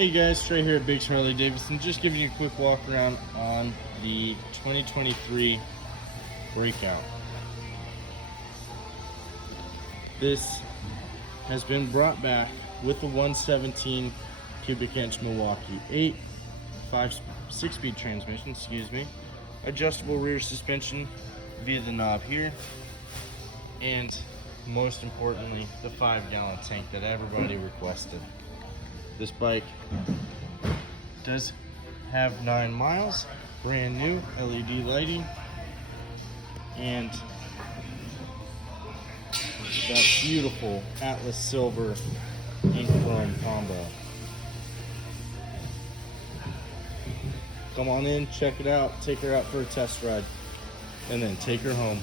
Hey guys, Trey here at Biggs Harley Davidson. Just giving you a quick walk around on the 2023 Breakout. This has been brought back with the 117 cubic inch Milwaukee 6-speed transmission, adjustable rear suspension via the knob here, and most importantly, the 5-gallon tank that everybody requested. This bike does have 9 miles, brand new LED lighting, and that beautiful Atlas silver ink chrome combo. Come on in, check it out, take her out for a test ride, and then take her home.